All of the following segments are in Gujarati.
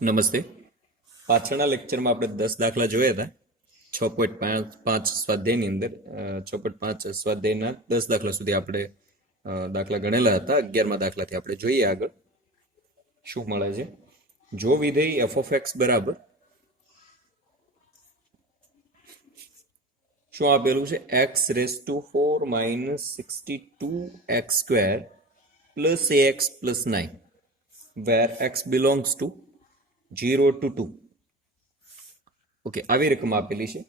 નમસ્તે. પાછળના લેક્ચરમાં આપણે 10 દાખલા જોયા હતા. 6.5 સ્વાધ્યાયની અંદર 6.5 સ્વાધ્યાયના 10 દાખલા સુધી આપણે દાખલા ગણેલા હતા. 11મા દાખલાથી આપણે જોઈએ આગળ શું મળે છે. જો વિધેય f of x બરાબર શું આપેલું છે x⁴ - 62x² + ax + 9 where x belongs to 0 to 2. Okay, આવી રકમ આપેલી છે.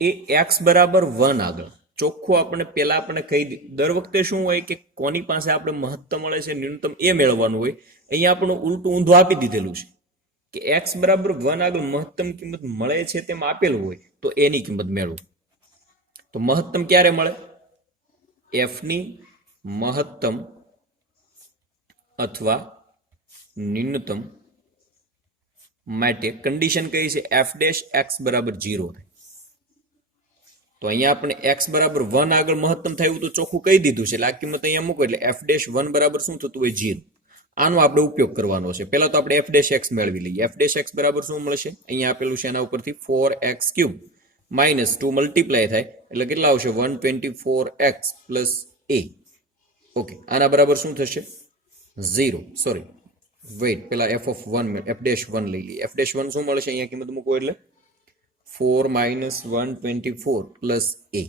એ x બરાબર 1 આગળ ચોખ્ખું આપણે પહેલા આપણે કહી દીધું. દર વખતે શું હોય કે કોની પાસે આપણે મહત્તમ મળે છે ન્યૂનતમ એ મેળવવાનું હોય. અહીંયા આપણું ઉલટું ઊંધું આપી દીધેલું છે કે x બરાબર 1 આગળ મહત્તમ કિંમત મળે છે તેમ આપેલું હોય તો એની કિંમત મેળવો. તો મહત્તમ ક્યારે મળે? f ની મહત્તમ અથવા ન્યૂનતમ માટે કન્ડિશન કઈ છે? f' x બરાબર 0 થાય. તો અહીંયા આપણે x બરાબર 1 આગળ મહત્તમ થયું તો ચોખ્ખું કહી દીધું છે એટલે આ કિંમત અહીંયા મૂકો એટલે f'1 બરાબર શું થતું હોય? 0. આનો આપણે ઉપયોગ કરવાનો છે. પહેલા તો આપણે f' મેળવી લઈએ. f' બરાબર શું મળશે? અહીંયા આપેલું છે એના ઉપરથી 4x³ - 2 મલ્ટીપ્લાય થાય એટલે કેટલા આવશે? 124x + a. ઓકે, આના બરાબર શું થશે? 0. સોરી, વેઇટ, પેલા f'1 લઈ લઈએ. f'1 શું મળશે? અહીંયા કિંમત મૂકો એટલે 4 - 124 + a.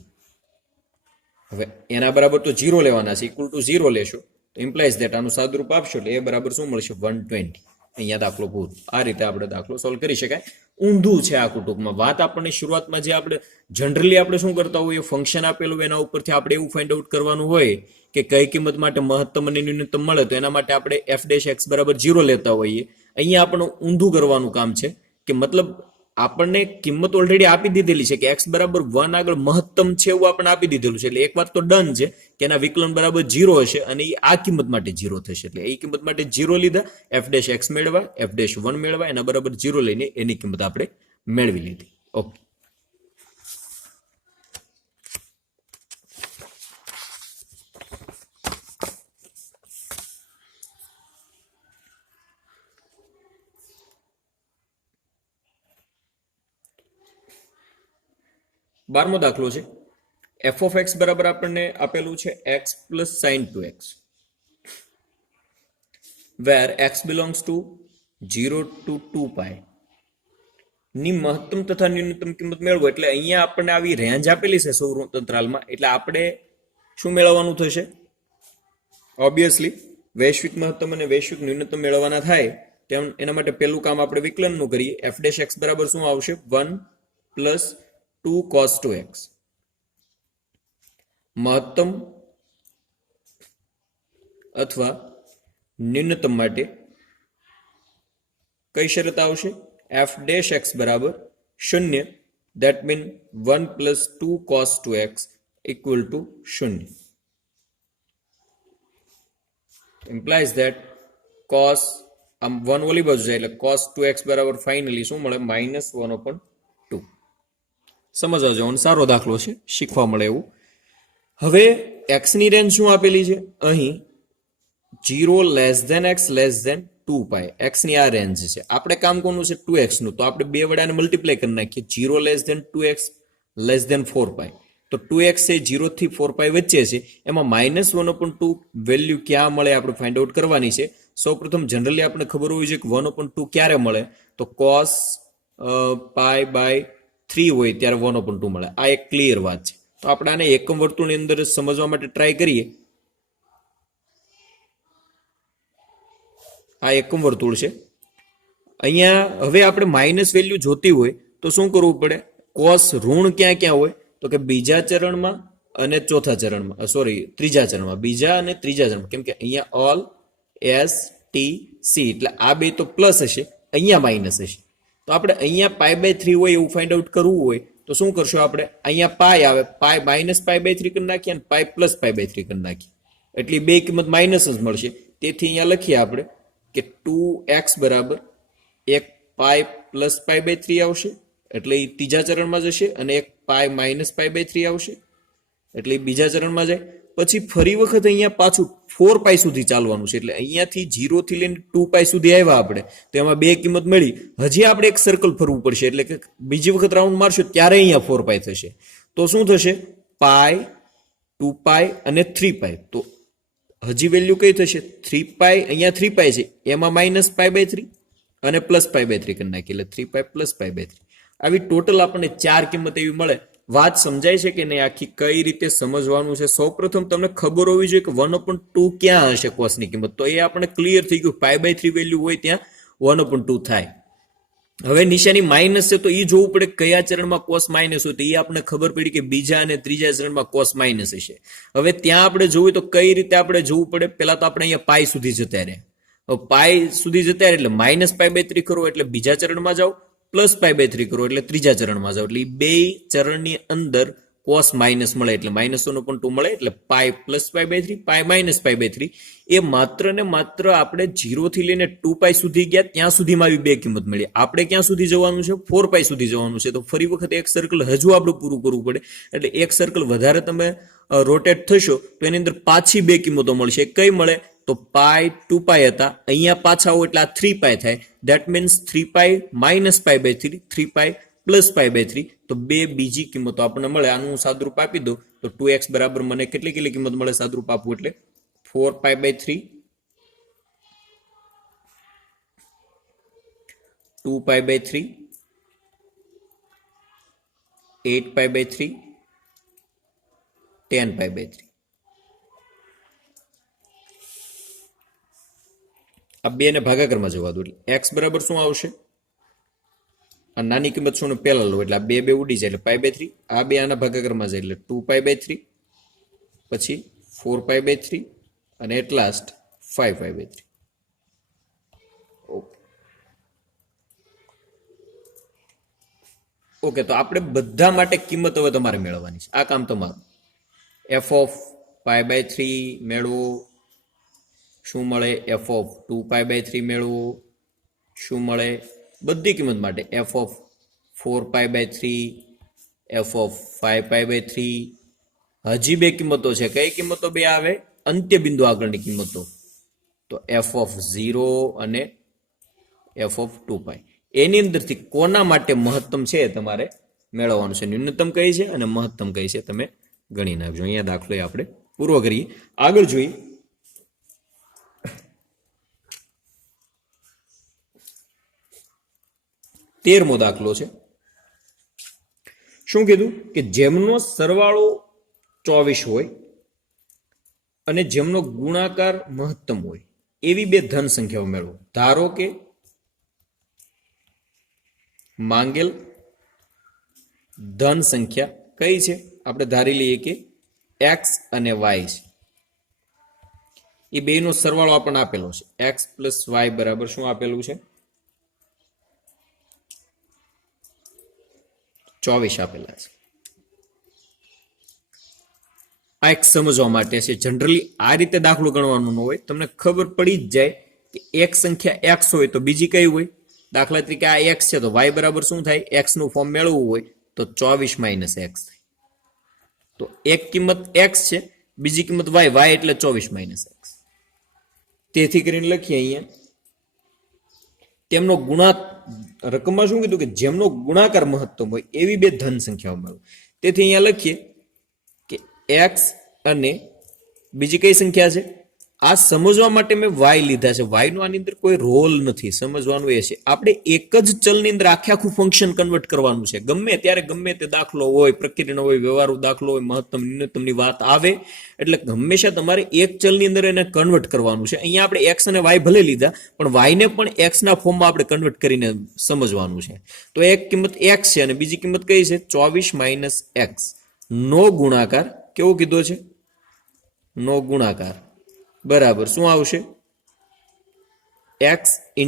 હવે એના બરાબર તો 0 લેવાના છે, ઇક્વલ ટુ 0 લેશો તો ઇમ્પ્લાઇઝ ધેટ આનું સાદુરૂપ આપશો એટલે a બરાબર શું મળશે? 120. અહીંયા દાખલો પૂરો. આ રીતે આપણે દાખલો સોલ્વ કરી શકાય. ઊંધું છે આ ટૂંકમાં વાત. આપણને શરૂઆતમાં જે આપણે જનરલી આપણે શું કરતા હોઈએ, ફંક્શન આપેલું હોય એના ઉપરથી આપણે એવું ફાઇન્ડ આઉટ કરવાનું હોય કે કઈ કિંમત માટે મહત્તમ અને ન્યૂનતમ મળે તો એના માટે આપણે f'(x) બરાબર 0 લેતા હોઈએ. અહીંયા આપણને ઊંધું કરવાનું કામ છે કે મતલબ આપણને કિંમત ઓલરેડી આપી દીધેલી છે કે x બરાબર 1 આગળ મહત્તમ છે એવું આપણે આપી દીધેલું છે એટલે એક વાત તો ડન છે કે એના વિકલન બરાબર 0 હશે અને એ આ કિંમત માટે 0 થશે એટલે એ કિંમત માટે 0 લીધા, f'(x) મેળવા, f'1 મેળવા, એના બરાબર 0 લઈને એની કિંમત આપણે મેળવી લીધી. ઓકે, બારમો દાખલો છે. f of x બરાબર આપણને આપેલું છે x + sin 2x where x belongs to 0 to 2π ની મહત્તમ તથા ન્યૂનતમ કિંમત મેળવો. એટલે અહીંયા આપણને આવી રેન્જ આપેલી છે સૌરતંત્રાલમાં એટલે આપણે શું મેળવવાનું થશે? ઓબ્વિયસલી વૈશ્વિક મહત્તમ અને વૈશ્વિક ન્યૂનતમ મેળવવાના થાય તેમ એના માટે પહેલું કામ આપણે વિકલનનું કરીએ. f'(x) બરાબર શું આવશે? 1 + 2 cos 2x. મહત્તમ અથવા ન્યૂનતમ માટે કઈ શરત આવશે? f'(x) બરાબર 0. that mean 1 + 2 cos 2x = 0. implies that cos 1 ઓલી બાજુ જાય એટલે cos 2x બરાબર ફાઇનલી શું મળે? -1/2. સમજવા જવાનો સારો દાખલો છે, શીખવા મળે એવું. હવે x ની રેન્જ શું આપેલી છે? અહીં 0 x < 2π x ની આ રેન્જ છે. આપણે કામ કોનું છે? 2x નું. તો આપણે બે વડે આને મલ્ટીપ્લાય કરી નાખીએ. 0 < 2x < 4π. તો 2x એ 0 થી 4π વચ્ચે છે. એમાં -1/2 વેલ્યુ ક્યાં મળે આપણે ફાઇન્ડ આઉટ કરવાની છે. સૌપ્રથમ જનરલી આપણે ખબર હોવી જોઈએ કે 1/2 ક્યારે મળે? તો cos π/3 હોય ત્યારે 1/2 મળે. આ એક ક્લિયર વાત છે. તો આપણે આને એકમ વર્તુળની અંદર સમજવા માટે ટ્રાય કરીએ. આ એકમ વર્તુળ છે. અહીંયા હવે આપણે માઇનસ વેલ્યુ જોતી હોય તો શું કરવું પડે? કોસ ઋણ ક્યાં ક્યાં હોય? તો કે બીજા ચરણમાં અને ચોથા ચરણમાં, સોરી ત્રીજા ચરણમાં, બીજા અને ત્રીજા ચરણમાં. કેમ કે અહીંયા ઓલ S T C એટલે આ બે તો પ્લસ હશે, અહીંયા માઇનસ હશે. તો આપણે અહીંયા π/3 હોય એવું ફાઇન્ડ આઉટ કરવું હોય તો શું કરશો? આપણે અહીંયા પાય આવે, પાય -π/3 કરી નાખીએ અને પાય +π/3 કરી નાખીએ એટલે બે કિંમત માઇનસ જ મળશે. તેથી અહીંયા લખીએ આપણે કે 2x બરાબર 1 પાય +π/3 આવશે એટલે એ ત્રીજા ચરણમાં જશે અને 1 પાય -π/3 આવશે એટલે એ બીજા ચરણમાં જાય. પછી ફરી વખત અહીંયા પાછું 4π સુધી ચાલવાનું છે એટલે અહીંયાથી 0 થી લઈને 2π સુધી આવ્યા આપણે તો એમાં બે કિંમત મળી હજી આપણે એક સર્કલ ફરવું પડશે એટલે કે બીજી વખત રાઉન્ડ મારશું ત્યારે અહીંયા 4π થશે તો શું થશે પાઈ 2π અને 3π તો હજી વેલ્યુ કઈ થશે 3π અહીંયા 3π છે એમાં -π/3 અને +π/3 કરી નાખી એટલે 3π + π/3 આવી ટોટલ આપણને ચાર કિંમત એવી મળે વાત સમજાય છે કે નહીં આખી કઈ રીતે સમજવાનું છે સૌપ્રથમ તમને ખબર હોવી જોઈએ કે 1/2 ક્યાં હશે કોસની કિંમત તો એ આપણે ક્લિયર થઈ ગયું π/3 વેલ્યુ હોય ત્યાં 1/2 થાય હવે નિશાની માઇનસ છે તો એ જોવું પડે કયા ચરણમાં કોસ માઇનસ હોય તો એ આપણને ખબર પડી કે બીજા અને ત્રીજા ચરણમાં કોસ માઇનસ હશે હવે ત્યાં આપણે જોવું તો કઈ રીતે આપણે જોવું પડે પહેલા તો આપણે અહીંયા પાઈ સુધી જતા રહ્યા પાઈ સુધી જતા રહે એટલે -π/3 કરો એટલે બીજા ચરણમાં જાઓ +π/3 કરો એટલે ત્રીજા ચરણમાં જાઓ એટલે બે ચરણની અંદર કોસ માઇનસ મળે એટલે -1/2 મળે એટલે પાઈ +π/3 પાઈ -π/3 એ માત્ર ને માત્ર આપણે 0 થી લઈને 2π સુધી ગયા ત્યાં સુધીમાં આવી બે કિંમત મળી આપણે ક્યાં સુધી જવાનું છે 4π સુધી જવાનું છે તો ફરી વખત એક સર્કલ હજુ આપણે પૂરું કરવું પડે એટલે એક સર્કલ વધારે તમે રોટેટ થશો તો એની અંદર પાછી બે કિંમતો મળશે કઈ મળે તો પાઈ 2π હતા અહીંયા પાછા આવો એટલે આ 3π થાય ધેટ મીન્સ 3π -π/3 3π +π/3 તો બે બીજી કિંમતો આપણને મળે આનું સાદુરૂપ આપી દો તો 2x બરાબર મને કેટલી કિંમત મળે સાદુરૂપ આપવું એટલે 4π/3 2π/3 8π/3 10π/3 આ બે ને ભાગાકારમાં જવા દો એટલે x બરાબર શું આવશે આ નાની કિંમત શું પહેલા લો એટલે આ બે ઉડી જાય એટલે π/3 આ બે આના ભાગાકારમાં જાય એટલે 2π/3 પછી 4π/3 અને એટ લાસ્ટ 5π/3 ઓકે તો આપણે બધા માટે કિંમત હવે તમારે મેળવવાની છે આ કામ તમારું f(π/3) મેળવો શું મળે f(2π/3) મેળવો શું મળે બધી કિંમત માટે f(4π/3) f(5π/3) હજી બે કિંમતો છે કઈ કિંમતો બે આવે અંત્ય બિંદુ આગળની કિંમતો તો f(0) અને f(2π) એની અંદરથી કોના માટે મહત્તમ છે તમારે મેળવવાનું છે ન્યૂનતમ કઈ છે અને મહત્તમ કઈ છે તમે ગણી નાખજો અહીંયા દાખલો આપણે પૂરો કરીએ આગળ જોઈએ 13મો દાખલો છે શું કીધું કે જેમનો સરવાળો 24 હોય અને જેમનો ગુણાકાર મહત્તમ હોય એવી બે ધન સંખ્યાઓ મેળવો ધારો કે માંગેલ ધન સંખ્યા કઈ છે આપણે ધારી લઈએ કે x અને y છે એ બેનો સરવાળો આપણને આપેલો છે x + y બરાબર શું આપેલું છે 24 આપેલા છે આ એક સમજવા માટે છે જનરલી આ રીતે દાખલો ગણવાનો ન હોય તમને ખબર પડી જ જાય કે એક સંખ્યા x હોય તો બીજી કઈ હોય દાખલા તરીકે આ x છે તો y બરાબર શું થાય x નું ફોર્મ મેળવવું હોય તો 24 - x થાય તો એક કિંમત x છે બીજી કિંમત y એટલે 24 - x તેથી કરીને લખીએ અહીંયા તેમનો રકમમાં શું કીધું કે જેમનો ગુણાકાર મહત્તમ હોય એવી બે ધન સંખ્યાઓ મળે તેથી અહીંયા લખીએ કે x અને બીજી કઈ સંખ્યા છે આ સમજવા માટે મેં y લીધા છે y નો આની અંદર કોઈ રોલ નથી સમજવાનું એ છે આપણે એક જ ચલની અંદર આખું ફંક્શન કન્વર્ટ કરવાનું છે ગમે ત્યારે ગમે તે દાખલો હોય પ્રક્રિયાનો હોય વ્યવહારુ દાખલો હોય મહત્તમ ન્યૂનતમની વાત આવે એટલે હંમેશા તમારે એક ચલની અંદર એને કન્વર્ટ કરવાનું છે અહીંયા આપણે x અને y ભલે લીધા પણ y ને પણ x ના ફોર્મમાં આપણે કન્વર્ટ કરીને સમજવાનું છે તો એક કિંમત x છે અને બીજી કિંમત કઈ છે 24 - x નો ગુણાકાર કેવો કીધો છે નો ગુણાકાર બરાબર શું આવશે x *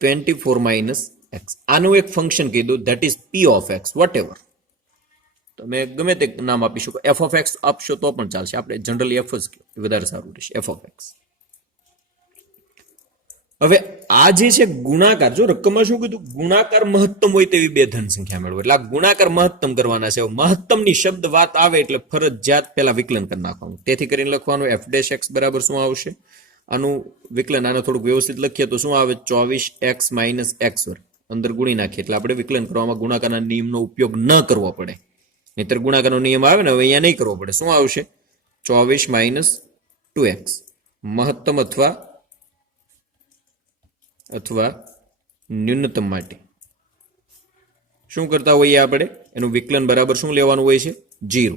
24 - x આનું એક ફંક્શન કીધું that is p of x whatever તમે ગમે તે નામ આપી શકો f of x આપશો તો પણ ચાલશે આપણે જનરલી f જ વધારે સારું રહેશે f of x હવે આ જે છે ગુણાકાર, જો રકમમાં શું કીધું, ગુણાકાર મહત્તમ હોય તેવી બે ધન સંખ્યા મેળવો, એટલે આ ગુણાકાર મહત્તમ કરવાના છે. મહત્તમની શબ્દ વાત આવે એટલે ફરજિયાત પેલા વિકલન કરી નાખવાનું. તેથી કરીને લખવાનું એફ ડેશ એક્સ બરાબર શું આવશે, આનું વિકલન આને થોડુંક વ્યવસ્થિત લખીએ તો શું આવે, 24x માઇનસ એક્સ વર્ગ, અંદર ગુણી નાખીએ એટલે આપણે વિકલન કરવામાં ગુણાકારના નિયમનો ઉપયોગ ન કરવો પડે, નહીતર ગુણાકારનો નિયમ આવે ને હવે અહીંયા નહીં કરવો પડે. શું આવશે, 24 માઇનસ 2x. મહત્તમ અથવા ન્યૂનતમ માટે શું કરતા હોઈએ આપણે, એનું વિકલન બરાબર શું લેવાનું હોય છે, 0.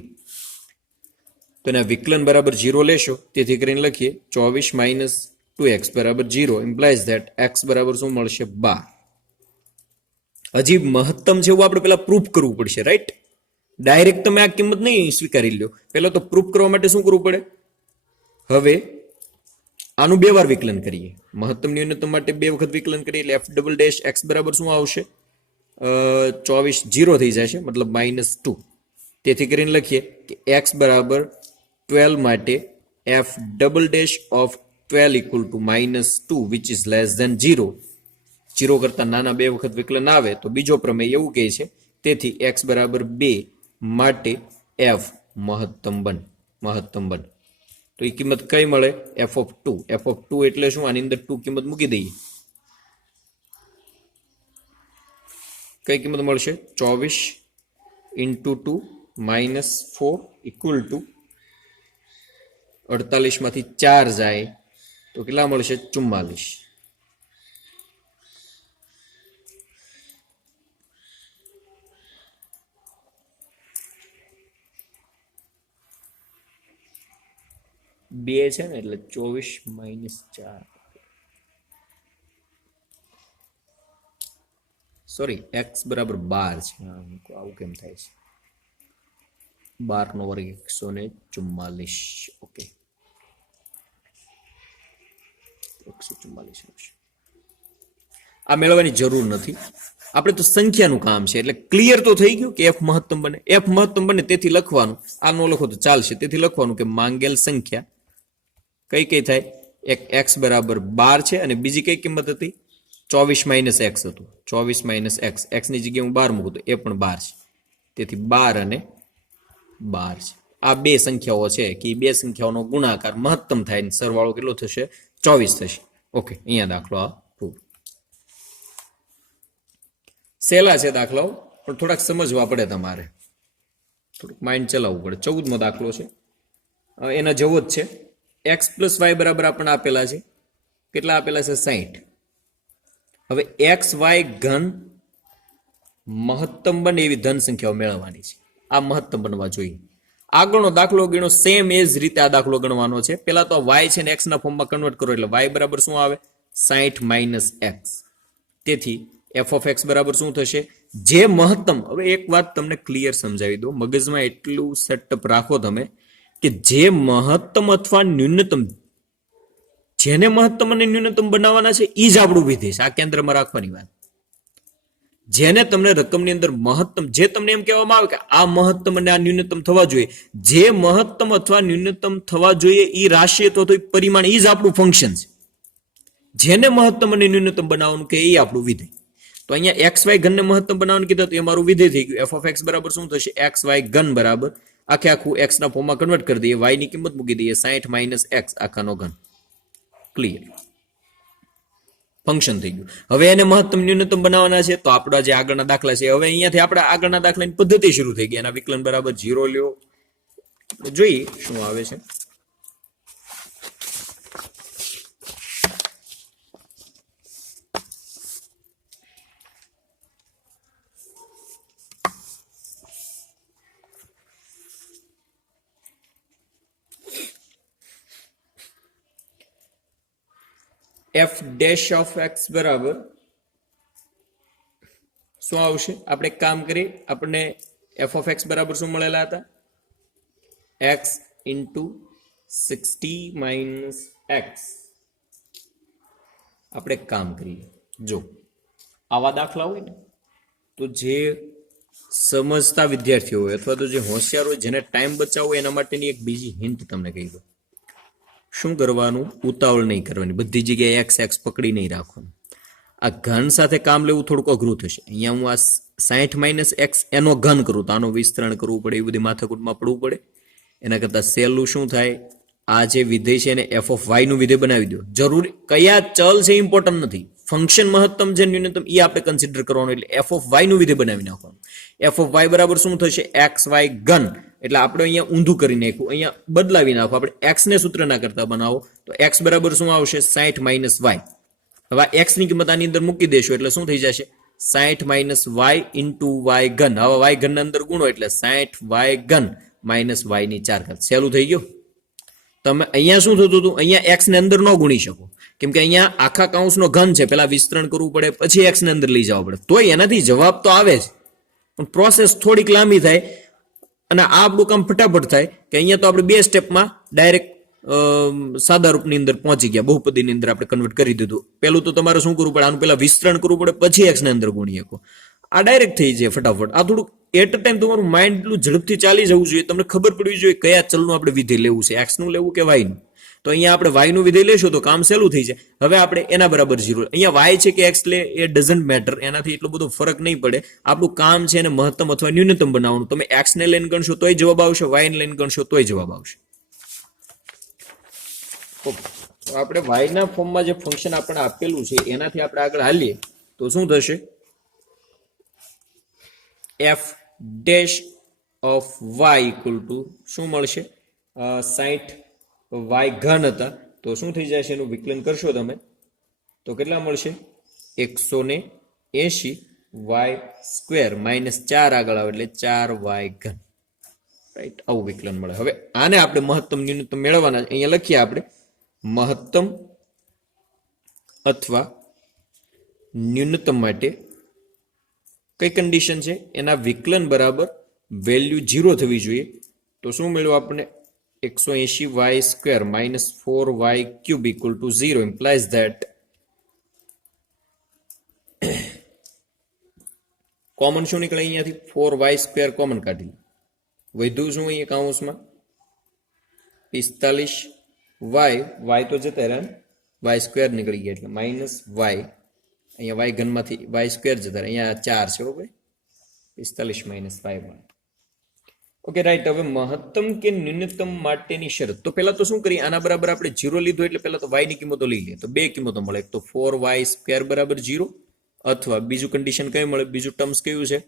તો એના વિકલન બરાબર 0 લેશો, તેથી કરીને લખીએ 24 માઇનસ 2x બરાબર 0 ઇમ્પ્લાઇઝ ધેટ x બરાબર શું મળશે, 12. હજી મહત્તમ છે એવું આપણે પેલા પ્રૂફ કરવું પડશે, રાઈટ? ડાયરેક્ટ તમે આ કિંમત નહીં સ્વીકારી લ્યો, પહેલા તો પ્રૂફ કરવા માટે શું કરવું પડે, હવે આનું બે વાર વિકલન કરીએ, મહત્તમ ન્યૂનતમ માટે બે વખત વિકલન કરીએ એટલે એફ ડબલ ડેશ એક્સ બરાબર શું આવશે, 24 0 થઈ જશે, મતલબ -2. તેથી કરીને લખીએ કે એક્સ બરાબર 12 માટે f double dash of 12 equal to -2 which is less than 0. 0 કરતા નાના બે વખત વિકલન આવે તો બીજો પ્રમેય એવું કહે છે, તેથી એક્સ બરાબર 2 માટે એફ મહત્તમ બન. તો એ કિંમત કઈ મળે, એફ ઓફ 2 એટલે શું, આની અંદર 2 કિંમત મૂકી દઈએ, કઈ કિંમત મળશે, 24 ઇન્ટુ 2 -4 ઇક્વલ ટુ 48 માંથી 4 જાય તો કેટલા મળશે, 44. બે છે ને એટલે 24 માઇનસ 4, સોરી એક્સ બરાબર 12 છે, આવું કેમ થાય છે, 12 નો વર્ગ 144. ઓકે 144. આ મેળવવાની જરૂર નથી, આપણે તો સંખ્યાનું કામ છે એટલે ક્લિયર તો થઈ ગયું કે એફ મહત્તમ બને, તેથી લખવાનું, આ નો લખો તો ચાલશે, તેથી લખવાનું કે માંગેલ સંખ્યા કઈ થાય, એક એક્સ બરાબર 12 છે અને બીજી કઈ કિંમત હતી, 24 માઇનસ એક્સ હતું, 24 માઇનસ એક્સ, એક્સ ની જગ્યાએ હું 12 મૂકું તો એ પણ 12 છે, તેથી 12 અને 12 છે. આ બે સંખ્યાઓ છે કે બે સંખ્યાઓનો ગુણાકાર મહત્તમ થાય ને સરવાળો કેટલો થશે, 24 થશે. ઓકે, અહીંયા દાખલો આ પ્રૂવ. સહેલા છે દાખલાઓ પણ થોડાક સમજવા પડે, તમારે થોડુંક માઇન્ડ ચલાવવું પડે. 14મો દાખલો છે, એના જેવો જ છે. x પ્લસ વાય બરાબર આપણને આપેલા છે, કેટલા આપેલા છે, 60. હવે એક્સ વાય ઘન મહત્તમ બને એવી ધન સંખ્યાઓ મેળવવાની છે, આ મહત્તમ બનવા જોઈએ. આગળનો દાખલો ગણો સેમ એ જ રીતે આ દાખલો ગણવાનો છે. પેલા તો વાય છે ને એક્સ ના ફોર્મમાં કન્વર્ટ કરો એટલે વાય બરાબર શું આવે, 60 માઇનસ એક્સ. તેથી એફ ઓફ એક્સ બરાબર શું થશે, જે મહત્તમ, હવે એક વાત તમને ક્લિયર સમજાવી દો, મગજમાં એટલું સેટઅપ રાખો તમે કે જે મહત્તમ અથવા ન્યૂનતમ, જેને મહત્તમ અને ન્યૂનતમ બનાવવાના છે એ જ આપણું વિધેય છે, આ કેન્દ્રમાં રાખવાની વાત. જેને તમને રકમની અંદર મહત્તમ, જે તમને એમ કહેવામાં આવે કે આ મહત્તમ અને આ ન્યૂનતમ થવા જોઈએ, જે મહત્તમ અથવા ન્યૂનતમ થવા જોઈએ એ રાશિ અથવા પરિમાણ એ જ આપણું ફંક્શન છે. જેને મહત્તમ અને ન્યૂનતમ બનાવવાનું કે એ આપણું વિધેય. તો અહીંયા એક્સ વાય ઘનને મહત્તમ બનાવવાનું કીધું તો એ મારું વિધેય થઈ ગયું. એફ ઓફ એક્સ બરાબર શું થશે, એક્સ વાય ઘન બરાબર આખું એક્સ ના ફોર્મમાં કન્વર્ટ કરી દઈએ, વાય ની કિંમત મૂકી દઈએ 60 માઇનસ એક્સ આખાનો ઘન. ક્લિયર, ફંક્શન થઈ ગયું. હવે એને મહત્તમ ન્યૂનતમ બનાવવાના છે તો આપણા જે આગળના દાખલા છે, હવે અહીંયાથી આપણે આગળના દાખલાની પદ્ધતિ શરૂ થઈ ગઈ. એના વિકલન બરાબર 0 લ્યો, જોઈએ શું આવે છે. એફ ડેશ ઓફ એક્સ બરાબર શું આવશે, આપણે કામ કરીએ, આપણને એફ ઓફ એક્સ બરાબર શું મળેલા હતા, એક્સ ઇન્ટુ 60 માઇનસ એક્સ. આપણે કામ કરીએ, જો આવા દાખલા હોય ને તો જે સમજતા વિદ્યાર્થીઓ હોય અથવા તો જે હોશિયાર હોય, જેને ટાઈમ બચાવવો એના માટેની એક બીજી હિન્ટ તમને કહી દો. શું કરવાનું? ઉતાવળ નહીં કરવાની, બધી જગ્યાએ એક્સ એક્સ પકડી નહીં રાખવાનું. આ ઘન સાથે કામ લેવું થોડુંક અઘરું થશે. અહીંયા હું આ 60 માઇનસ એક્સ એનો ઘન કરું તો આનો વિસ્તરણ કરવું પડે, એ બધી માથાકૂટમાં પડવું પડે. એના કરતાં સહેલું શું થાય, આ જે વિધેય છે એને એફ ઓફ વાય નું વિધેય બનાવી દો. જરૂરી કયા ચલ છે ઇમ્પોર્ટન્ટ નથી, ફંક્શન મહત્તમ છે ન્યૂનતમ એ આપણે કન્સિડર કરવાનું. એટલે એફ ઓફ વાય નું વિધેય બનાવી નાખવાનું. એફ ઓફ વાય બરાબર શું થશે? એક્સ વાય ઘન. એટલે આપણે અહીંયા ઊંધું કરી નાખ્યું, અહીંયા બદલાવી નાખો. આપણે એક્સ ને સૂત્ર ના કરતા બનાવો તો એક્સ બરાબર શું આવશે? 60 માઇનસ વાય. હવે એક્સ ની કિંમત આની અંદર મૂકી દેશો એટલે શું થઈ જશે? 60 માઇનસ વાય ઇન્ટુ વાય ઘન. હવે વાય ઘન ના અંદર ગુણો એટલે 60 વાય ઘન માઇનસ વાય ની 4 ઘાત. સહેલું થઈ ગયું. તમે અહીંયા શું થતું હતું? અહીંયા એક્સ ને અંદર ન ગુણી શકો, કેમ કે અહીંયા આખા કૌંસનો ઘન છે, પેલા વિસ્તરણ કરવું પડે પછી એક્સ ને અંદર લઈ જવા પડે. તોય એનાથી જવાબ તો આવે જ, પણ પ્રોસેસ થોડીક લાંબી થાય અને આ આપણું કામ ફટાફટ થાય કે અહીંયા તો આપણે 2 સ્ટેપમાં ડાયરેક્ટ સાદા રૂપની અંદર પહોંચી ગયા, બહુપદીની અંદર આપણે કન્વર્ટ કરી દીધું. પેલું તો તમારે શું કરવું પડે? આનું પેલા વિસ્તરણ કરવું પડે પછી એક્સ ને અંદર ગુણી શકો. આ ડાયરેક્ટ થઈ જાય ફટાફટ. આ થોડુંક એટ અ ટાઈમ તમારું માઇન્ડ એટલું ઝડપથી ચાલી જવું જોઈએ, તમને ખબર પડવી જોઈએ કયા ચલનું આપણે વિધેય લેવું છે, એક્સ નું લેવું કે વાય નું. તો અહીંયા આપણે વાય નું વિધેય લેશું તો કામ સહેલું થઈ જાય. હવે આપણે એના બરાબર 0, અહીંયા વાય છે કે એક્સ લે એ ડઝન્ટ મેટર, એનાથી એટલો બધો ફરક નહીં પડે. આપણું કામ છે એને મહત્તમ અથવા ન્યૂનતમ બનાવવાનું. તમે એક્સ ને લઈને ગણશો તોય જવાબ આવશે, વાય ને લઈને ગણશો તોય જવાબ આવશે. તો આપણે વાય ના ફોર્મમાં જે ફંક્શન આપણે આપેલું છે એનાથી આપણે આગળ હાલીએ તો શું થશે? F dash of y equal to શું મળશે? 60 વાય ઘન હતા તો શું થઈ જશે? એનું વિકલન કરશો તમે તો કેટલા મળશે? 180 વાય સ્ક્વેર માઇનસ 4 આગળ આવે એટલે 4 વાય ઘન. રાઈટ, આવું વિકલન મળે. હવે આને આપણે મહત્તમ ન્યૂનતમ મેળવવાના. અહીંયા લખીએ આપણે મહત્તમ અથવા ન્યૂનતમ માટે કઈ કન્ડિશન છે? એના વિકલન બરાબર વેલ્યુ 0 થવી જોઈએ. તો શું મળ્યું આપણે? 180 y square minus 4 y cube equal to 0 implies that common શું નીકળે અહીંયાથી? 4 વાય સ્ક્વેર કોમન કાઢી. વધ્યું શું અહીંયા કાઉન્સમાં? 45 વાય તો જતા રહ્યા, વાય સ્ક્વેર નીકળી ગયા એટલે માઇનસ વાય. અહીંયા વાય ઘનમાંથી વાય સ્ક્વેર જતા રહ્યા, અહીંયા 4 છે. હો ભાઈ, 45 માઇનસ વાય. Okay right. હવે મહત્તમ કે ન્યૂનતમ માટેની શરત. તો પહેલા તો શું કરીએ? આના બરાબર આપણે 0 લીધો એટલે પહેલા તો વાય ની કિંમતો લઈ લઈએ. તો 2 કિંમતો મળે, એક તો 4 વાય સ્ક્વેર બરાબર 0 અથવા બીજું કન્ડિશન કયું મળે? બીજું ટર્મ્સ કયું છે?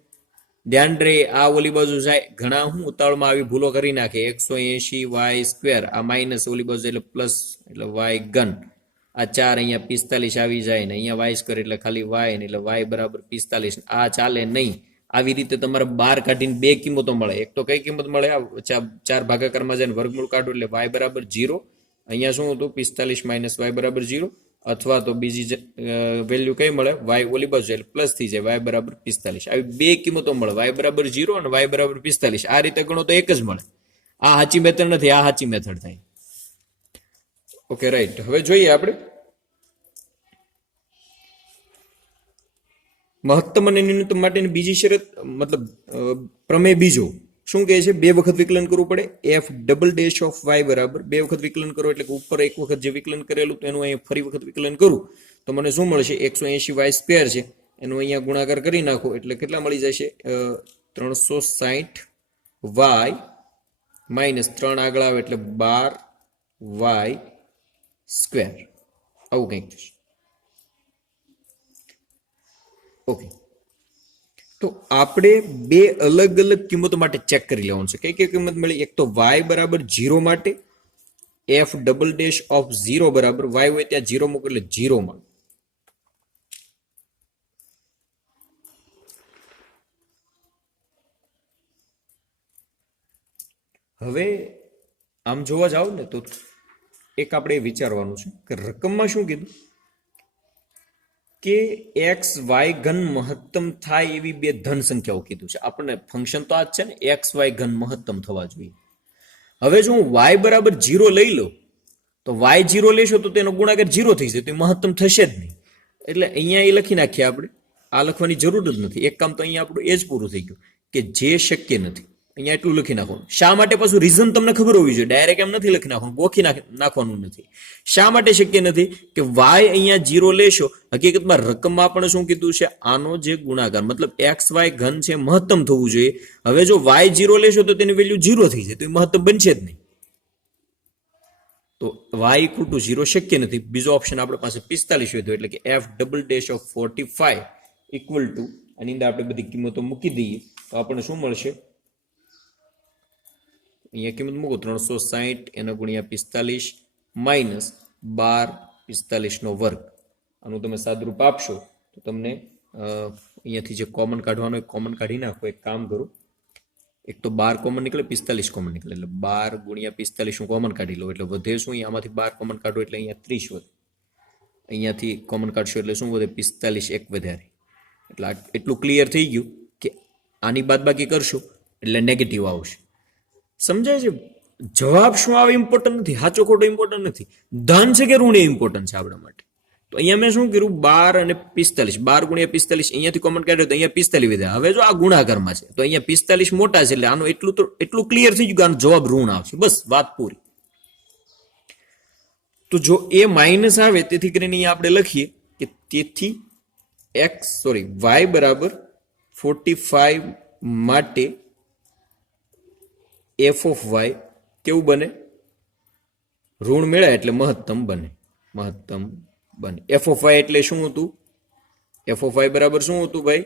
ધ્યાન રે, આ ઓલી બાજુ જાય. ઘણા હું ઉતાવળમાં આવી ભૂલો કરી નાખે. 180 વાય સ્ક્વેર આ માઇનસ ઓલી બાજુ એટલે પ્લસ એટલે વાય ઘન. આ 4 અહીંયા 45 આવી જાય ને અહીંયા વાય સ્ક્વેર એટલે ખાલી વાય ને એટલે વાય બરાબર 45. આ ચાલે નહીં. આવી રીતે તમારે 12 કાઢીને 2 કિંમતો મળે. એક તો કઈ કિંમત મળે? 4 ભાગાકારમાં જઈને વર્ગમૂળ કાઢો એટલે વાય બરાબર 0. અહીંયા શું હતું? 45 માઇનસ વાય બરાબર 0. અથવા તો બીજી વેલ્યુ કઈ મળે? વાય ઓલી બાજુ એટલે પ્લસ થઈ જાય, વાય બરાબર 45. આવી 2 કિંમતો મળે, વાય બરાબર 0 અને વાય બરાબર 45. આ રીતે ગણો તો એક જ મળે. આ સાચી મેથડ નથી, આ સાચી મેથડ થાય. Okay right. હવે જોઈએ આપણે મહત્તમ અને ન્યૂનતમ માટેની બીજી શરત, મતલબ પ્રમેય બીજો શું કહે છે? 2 વખત વિકલન કરવું પડે. F double dash of y બરાબર 2 વખત વિકલન કરો એટલે કે ઉપર એક વખત જે વિકલન કરેલું તો એનું અહીંયા ફરી વખત વિકલન કરું તો મને શું મળશે? 180 વાય સ્ક્વેર છે એનું અહીંયા ગુણાકાર કરી નાખો એટલે કેટલા મળી જશે? 360 વાય માઇનસ 3 આગળ આવે એટલે 12 વાય સ્ક્વેર. આવું કંઈક થશે. ઓકે, તો આપણે 2 અલગ અલગ કિંમતો માટે ચેક કરી લેવાનું છે. કઈ કઈ કિંમત મળી? એક તો y બરાબર 0 માટે એફ ડબલ ડેશ ઓફ 0 બરાબર y હોય ત્યાં 0 મૂકો એટલે 0 મળે. હવે આમ જોવા જાવ ને તો એક આપણે વિચારવાનું છે કે રકમમાં શું કીધું કે એક્સ વાય ઘન મહત્તમ થાય એવી 2 ધન સંખ્યાઓ કીધું છે. આપણને ફંક્શન તો આ જ છે ને, એક્સ વાય ઘન મહત્તમ થવા જોઈએ. હવે જો હું વાય બરાબર 0 લઈ લઉં તો વાય 0 લેશો તો તેનો ગુણાકાર 0 થઈ જશે, તો એ મહત્તમ થશે જ નહીં. એટલે અહીંયા એ લખી નાખીએ આપણે, આ લખવાની જરૂર જ નથી. એક કામ તો અહીંયા આપણું એ જ પૂરું થઈ ગયું કે જે શક્ય નથી. અહીંયા એટલું લખી નાખવાનું. શા માટે પાછું રીઝન તમને ખબર હોવી જોઈએ, ડાયરેક્ટ એમ નથી લખી નાખવાનું, ગોખી નાખવાનું નથી. શા માટે શક્ય નથી કે વાય અહીંયા 0 લેશો, હકીકતમાં રકમમાં પણ શું કીધું છે, આનો જે ગુણાકાર મતલબ એક્સ વાય ઘન છે મહત્તમ થવું જોઈએ. હવે જો વાય 0 લેશો તો તેની વેલ્યુ 0 થઈ જાય, તો એ મહત્તમ બનશે જ નહીં. તો y ઇક્વલ ટુ 0 શક્ય નથી. બીજો ઓપ્શન આપણી પાસે 45 વધ્યો, એટલે કે f double dash of 45 equal to, આની અંદર આપણે બધી કિંમતો મૂકી દઈએ તો આપણને શું મળશે, અહીંયા કિંમત મૂકો 360 એનો ગુણ્યા 45 માઇનસ 12 45 નો વર્ગ. આનું તમે સાદરૂપ આપશો તો તમને અહીંયાથી જે કોમન કાઢવાનો એક કોમન કાઢી નાખો. એક કામ કરો, એક તો 12 કોમન નીકળે, 45 કોમન નીકળે, એટલે 12 ગુણ્યા 45 હું કોમન કાઢી લઉં એટલે વધે શું, આમાંથી 12 કોમન કાઢો એટલે અહીંયા 30 વધે, અહીંયાથી કોમન કાઢશો એટલે શું વધે, 45 એક વધારે. એટલે એટલું ક્લિયર થઈ ગયું કે આની બાદબાકી કરશો એટલે નેગેટિવ આવશે. સમજાય છે? જવાબ શું આવે ઇમ્પોર્ટન્ટ નથી, સાચો ખોટો ઇમ્પોર્ટન્ટ નથી, ધન છે કે ઋણ એ ઇમ્પોર્ટન્ટ છે આપણા માટે. તો અહીંયા મેં શું કર્યું, 12 અને 45, 12 ગુણ્યા 45 અહીંયાથી કોમન કાઢ્યો તો અહીંયા 45 વધ્યા. હવે જો આ ગુણાકારમાં છે તો અહીંયા 45 મોટા છે એટલે આનું એટલું ક્લિયર થઈ ગયું કે આનો જવાબ ઋણ આવશે, બસ વાત પૂરી. તો જો એ માઇનસ આવે તેથી કરીને અહીંયા આપણે લખીએ કે તેથી y બરાબર 45 માટે f ઓફ y કેવું બને, ઋણ મેળવે એટલે મહત્તમ બને. f ઓફ y એટલે શું હતું, f ઓફ y બરાબર શું હતું ભાઈ,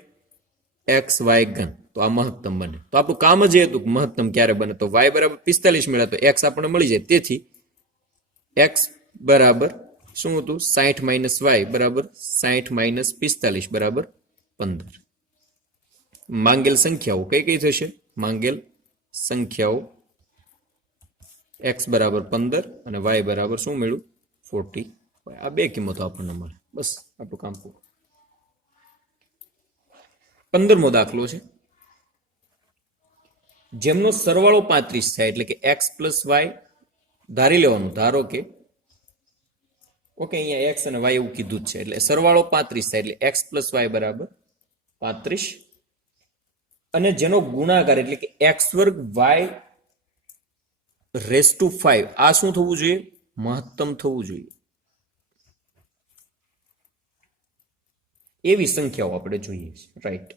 એક્સ વાય ઘન. તો આ મહત્તમ બને. તો આપણું કામ જ એ હતું કે મહત્તમ ક્યારે બને, તો y બરાબર 45 મળ્યા તો x આપણને મળી જાય. તેથી x બરાબર શું હતું, 60 માઇનસ y બરાબર 60 માઇનસ 45 બરાબર 15. માંગેલ સંખ્યાઓ કઈ કઈ થશે, માંગેલ સંખ્યાઓ x બરાબર 15 અને y બરાબર શું મળ્યું, 40. આ બે કિંમતો આપણને મળે, બસ આપણું કામ પૂરું. 15મો દાખલો છે, જેમનો સરવાળો 35 થાય, એટલે કે x પ્લસ વાય ધારી લેવાનું. ધારો કે ઓકે અહીંયા x અને y એવું કીધું જ છે, એટલે સરવાળો 35 થાય, એટલે x પ્લસ વાય બરાબર 35, અને જેનો ગુણાકાર એટલે કે x વર્ગ y રેસ ટુ 5, આ શું થવું જોઈએ, મહત્તમ થવું જોઈએ. એવી સંખ્યાઓ આપણે જોઈએ છે, રાઈટ.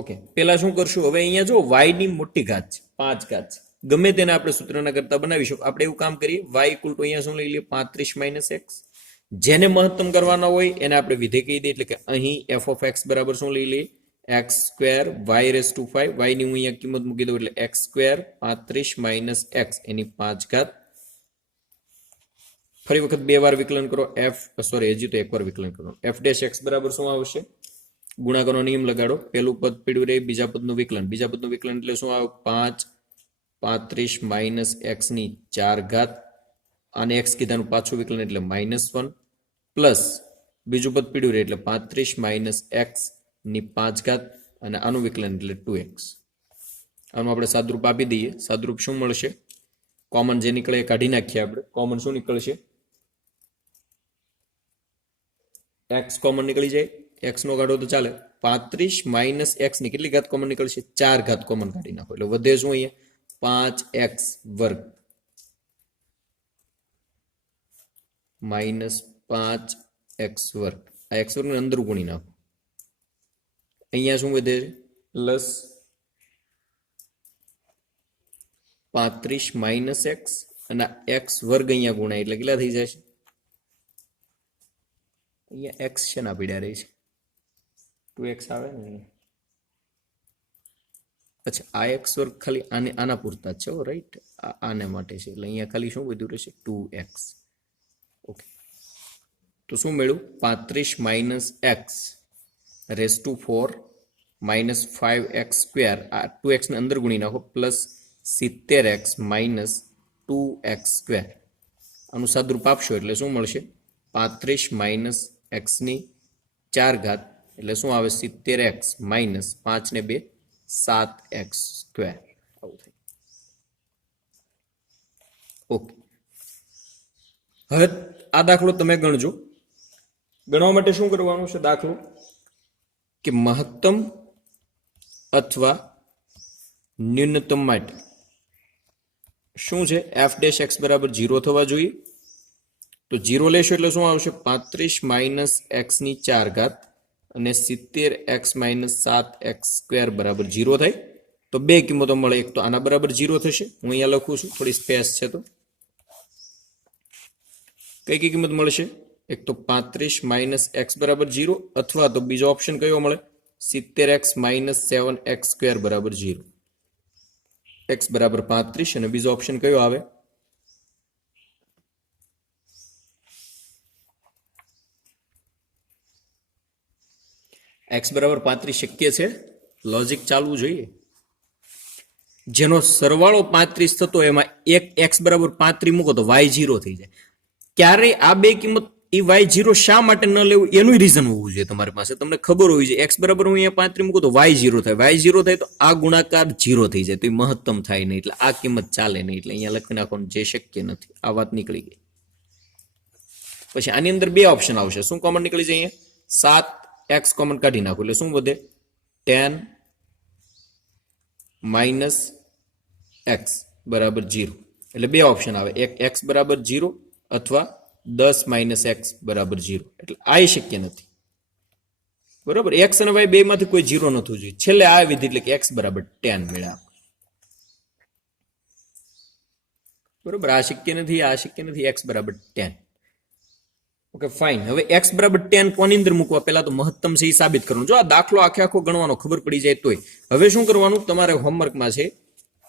ઓકે, પેલા શું કરશું, હવે અહીંયા જો y ની મોટી ઘાત છે, 5 ઘાત છે, ગમે તેને આપણે સૂત્રના કરતા બનાવીશું. આપણે એવું કામ કરીએ, y ઇક્વલ ટુ અહીંયા શું લઈ લઈએ, 35 માઇનસ x. જેને મહત્તમ કરવાના હોય એને આપણે વિધેય કહી દઈએ, એટલે કે અહીં f ઓફ x બરાબર શું લઈ લઈએ, x square y raise to 5, y ની હું અહીંયા કિંમત મૂકી દઉં એટલે x સ્ક્વેર 35 માઇનસ x એની 5 ઘાત. ફરી વખત બે વાર વિકલન કરો, હજી તો એકવાર વિકલન કરો. f ડેશ x બરાબર શું આવશે, ગુણાકારનો નિયમ લગાડો, પેલું પદ પીડ્યું રહે, બીજા પદનું વિકલન, બીજા પદનું વિકલન એટલે શું આવે, 5 35 માઇનસ x ની 4 ઘાત, આને x કીધાનું પાછું વિકલન એટલે -1 પ્લસ બીજું પદ પીડ્યું રહે એટલે 35 માઇનસ x ની 5 ઘાત, અને આનું વિકલન એટલે 2x. આનું આપણે સાદરૂપ આપી દઈએ. સાદરૂપ શું મળશે, કોમન જે નીકળે એ કાઢી નાખીએ આપણે. કોમન શું નીકળશે, x કોમન નીકળી જાય, x નો કાઢો તો ચાલે. 35 માઇનસ x ની કેટલી ઘાત કોમન નીકળશે, 4 ઘાત કોમન કાઢી નાખો એટલે વધે શું, અહીંયા 5x વર્ગ માઇનસ 5x વર્ગ. આ x વર્ગ ને અંદર ગુણી નાખો, અહીંયા શું વધે, પ્લસ 35 માઇનસ x અને x વર્ગ અહીંયા ગુણાય એટલે કેટલા થઈ જશે, અહીંયા x છે ના પીડ્યા રહી છે, 2x આવે ને. અચ્છા, આ x વર્ગ ખાલી આના પૂરતા જ છે, રાઈટ, આને માટે છે, એટલે અહીંયા ખાલી શું વધ્યું રહેશે, 2x. ઓકે, તો શું મળ્યું, 35 minus x raise to 4 minus 5x square, આ 2x ને અંદર ગુણી નાખો, plus 70x minus 2x square. આનું સાદરૂપ આપશો એટલે શું મળશે, 35 માઇનસ x ની 4 ઘાત એટલે શું આવે, 70x માઇનસ 5 ને 2 7x સ્ક્વેર. આવું થાય. ઓકે, હવે આ દાખલો તમે ગણજો. ગણવા માટે શું કરવાનું છે, દાખલો કે મહત્તમ અથવા ન્યૂનતમ માટે શું છે એફ ડેશ એક્સ બરાબર 0 થવા જોઈએ. તો 0 લેશો એટલે શું આવશે 35 માઇનસ એક્સ ની 4 ઘાત અને 70 એક્સ માઇનસ 7 એક્સ સ્ક્વેર બરાબર 0 થાય. તો બે કિંમતો મળે, એક તો આના બરાબર 0 થશે, હું અહીંયા લખું છું, થોડી સ્પેસ છે તો કઈ કઈ કિંમત મળશે, એક તો 35 માઇનસ એક્સ બરાબર 0 અથવા તો બીજો ઓપ્શન કયો મળે 70 એક્સ માઇનસ 7 એક્સ સ્ક્વેર બરાબર 0. એક્સ બરાબર 35 અને બીજો ઓપ્શન કયો આવે એક્સ બરાબર 35 શક્ય છે, લોજિક ચાલવું જોઈએ. જેનો સરવાળો 35 થતો એમાં એક એક્સ બરાબર 35 મૂકો તો વાય 0 થઈ જાય. ક્યારે આ બે કિંમત એ વાય 0 શા માટે ન લેવું એનું રીઝન હોવું જોઈએ તમારી પાસે, તમને ખબર હોવી જોઈએ. એક્સ બરાબર હું અહીંયા 35 મૂકો તો વાય 0 થાય, વાય 0 થાય તો આ ગુણાકાર 0 થઈ જાય, તો એ મહત્તમ થાય નહીં, એટલે આ કિંમત ચાલે નહીં, એટલે અહીંયા લખી નાખવાનું જે શક્ય નથી. આ વાત નીકળી ગઈ. પછી આની અંદર બે ઓપ્શન આવશે, શું કોમન નીકળી જાય અહીંયા 7 એક્સ કોમન કાઢી નાખો એટલે શું વધે 10 માઇનસ એક્સ બરાબર 0. એટલે બે ઓપ્શન આવે, એક એક્સ બરાબર 0 અથવા 10 માઇનસ એક્સ બરાબર 0. એટલે આ શક્ય નથી, બરોબર. એક્સ અને વાય બે માંથી કોઈ 0 નથી જોઈએ. છેલ્લે આ વિધિ એટલે કે એક્સ બરાબર 10 મળ્યા, બરોબર. આ શક્ય નથી, આ શક્ય નથી, એક્સ બરાબર 10. Okay fine. હવે એક્સ બરાબર 10 કોની અંદર મૂકવા, પહેલા તો મહત્તમ છે એ સાબિત કરવાનું. જો આ દાખલો આખો ગણવાનો ખબર પડી જાય તોય. હવે શું કરવાનું, તમારે હોમવર્કમાં છે,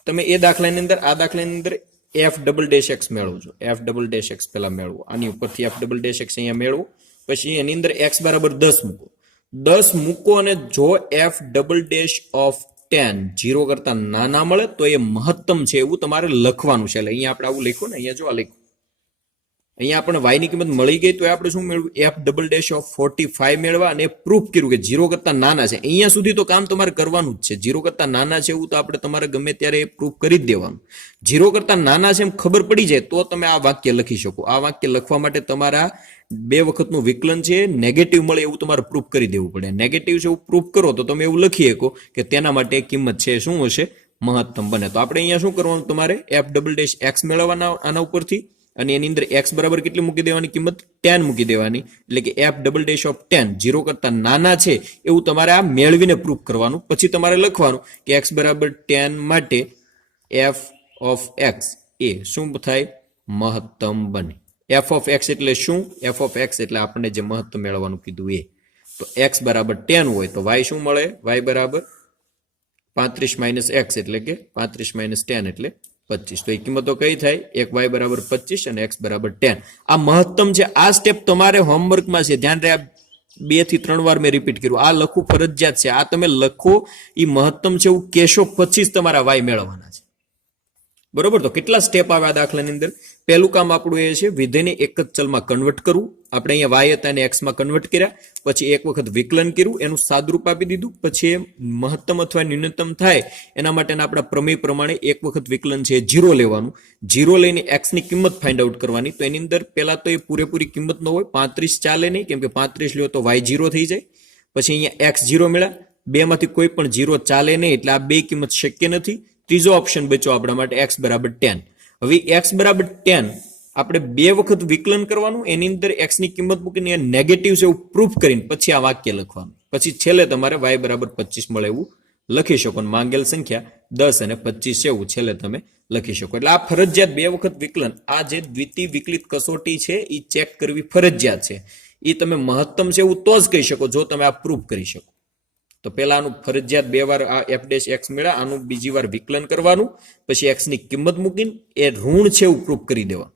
તમે એ દાખલાની અંદર આ દાખલાની અંદર એફ ડબલ ડેશ એક્સ મેળવો છો. એફ ડબલ ડેશ એક્સ પહેલા મેળવો, આની ઉપરથી એફ ડબલ ડેશ એક્સ અહીંયા મેળવો, પછી એની અંદર એક્સ બરાબર 10 મૂકો. 10 મૂકો અને જો એફ ડબલ ડેશ ઓફ 10 0 કરતા નાના મળે તો એ મહત્તમ છે એવું તમારે લખવાનું છે. એટલે અહીંયા આપણે આવું લખ્યું ને, અહીંયા જો આ લખ્યું, અહીંયા આપણે y ની કિંમત મળી ગઈ તો આપણે શું મેળવ્યું એફ ડબલ ડેશ ઓફ 45 મેળવા અને પ્રૂફ કર્યું કે 0 કરતા નાના છે. અહીંયા સુધી તો કામ તમારે કરવાનું જ છે. 0 કરતા નાના છે એવું તો આપણે તમારે ગમે ત્યારે પ્રૂફ કરી જ દેવાનું. 0 કરતા નાના છે એમ ખબર પડી જાય તો તમે આ વાક્ય લખી શકો. આ વાક્ય લખવા માટે તમારા બે વખતનું વિકલન છે, નેગેટિવ મળે એવું તમારે પ્રૂફ કરી દેવું પડે. નેગેટિવ છે એવું પ્રૂફ કરો તો તમે એવું લખી શકો કે તેના માટે કિંમત છે શું હશે મહત્તમ બને. તો આપણે અહીંયા શું કરવાનું, તમારે એફ ડબલ ડેશ એક્સ મેળવવાના આના ઉપરથી, અને એની અંદર એક્સ બરાબર કેટલી મૂકી દેવાની કિંમત 10 મૂકી દેવાની. એટલે કે એફ ડબલ ડેશ ઓફ 10 0 કરતા નાના છે એવું તમારે આ મેળવીને પ્રૂફ કરવાનું. પછી તમારે લખવાનું કે એક્સ બરાબર 10 માટે એફ ઓફ એક્સ એ શું થાય મહત્તમ બને. એફ ઓફ એક્સ એટલે શું, એફ ઓફ એક્સ એટલે આપણે જે મહત્તમ મેળવવાનું કીધું એ. તો એક્સ બરાબર 10 હોય તો વાય શું મળે, વાય બરાબર 35 માઇનસ એક્સ એટલે કે 35 માઇનસ 10 એટલે 25. તો એ કિંમતો કઈ થાય, એક y બરાબર 25 અને x બરાબર 10. આ મહત્તમ છે. આ સ્ટેપ તમારે હોમવર્કમાં છે, ધ્યાન રહે. 2 થી 3 વાર મેં રિપીટ કર્યું, આ લખવું ફરજિયાત છે. આ તમે લખો એ મહત્તમ છે એવું કેશો પછી જ તમારા y મેળવવાના છે, બરોબર. તો કેટલા સ્ટેપ આવે આ દાખલાની અંદર. પહેલું કામ આપણું એ છે વિધેયને એક જ ચલમાં કન્વર્ટ કરવું. આપણે અહીંયા y હતા એને x માં કન્વર્ટ કર્યા, પછી એક વખત વિકલન કર્યું, એનું સાદરૂપ આપી દીધું, પછી એ મહત્તમ અથવા ન્યૂનતમ થાય એના માટેના આપણા પ્રમેય પ્રમાણે એક વખત વિકલન છે 0 લેવાનું. 0 લઈને x ની કિંમત ફાઇન્ડ આઉટ કરવાની. તો એની અંદર પહેલા તો એ પૂરેપૂરી કિંમત ન હોય, 35 ચાલે નહીં, કેમ કે 35 લ્યો તો y 0 થઈ જાય. પછી અહીંયા x 0 મળ્યા, બે માંથી કોઈ પણ 0 ચાલે નહીં, એટલે આ બે કિંમત શક્ય નથી. ત્રીજો ઓપ્શન બચ્યો આપણા માટે x બરાબર 10. હવે x બરાબર 10 આપણે બે વખત વિકલન કરવાનું, એની અંદર x ની કિંમત મૂકીને નેગેટિવ છે એવું પ્રૂફ કરીને પછી આ વાક્ય લખવાનું. પછી છેલ્લે તમારે y બરાબર 25 મળે એવું લખી શકો. માંગેલ સંખ્યા 10 અને 25 છે એવું છેલ્લે તમે લખી શકો. એટલે આ ફરજિયાત બે વખત વિકલન, આ જે દ્વિતીય વિકલિત કસોટી છે એ ચેક કરવી ફરજિયાત છે. એ તમે મહત્તમ છે એવું તો જ કહી શકો જો તમે આ પ્રૂફ કરી શકો. તો પહેલા આનું ફરજિયાત બે વાર આ એફ ડેશ એક્સ મળ્યા, આનું બીજી વાર વિકલન કરવાનું, પછી એક્સ ની કિંમત મૂકીને એ ઋણ છે એવું પ્રૂફ કરી દેવાનું.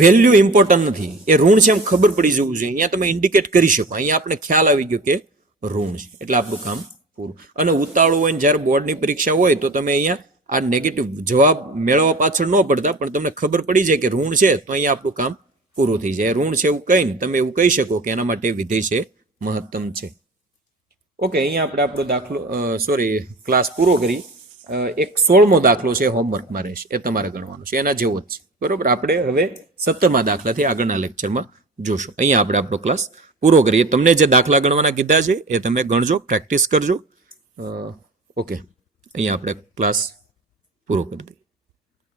વેલ્યુ ઇમ્પોર્ટન્ટ નથી, એ ઋણ છે એમ ખબર પડી જવું જોઈએ. અહીંયા તમે ઇન્ડિકેટ કરી શકો, અહીંયા આપણે ખ્યાલ આવી ગયો કે ઋણ છે, એટલે આપણું કામ પૂરું. અને ઉતાળું હોય ને જ્યારે બોર્ડની પરીક્ષા હોય તો તમે અહીંયા આ નેગેટિવ જવાબ મેળવવા પાછળ ન પડતા, પણ તમને ખબર પડી જાય કે ઋણ છે તો અહીંયા આપણું કામ પૂરું થઈ જાય. ઋણ છે એવું કહીને તમે એવું કહી શકો કે એના માટે વિધેય છે મહત્તમ છે. ઓકે, અહીંયા આપણે આપણો દાખલો ક્લાસ પૂરો કરી. એક 16મો દાખલો છે હોમવર્કમાં રહેશે, એ તમારે ગણવાનો છે, એના જેવો જ છે, બરોબર. આપણે હવે 17મા દાખલાથી આગળના લેક્ચરમાં જોશું. અહીંયા આપણે આપણો ક્લાસ પૂરો કરીએ. તમને જે દાખલા ગણવાના કીધા છે એ તમે ગણજો, પ્રેક્ટિસ કરજો. ઓકે, અહીંયા આપણે ક્લાસ પૂરો કરી દઈએ.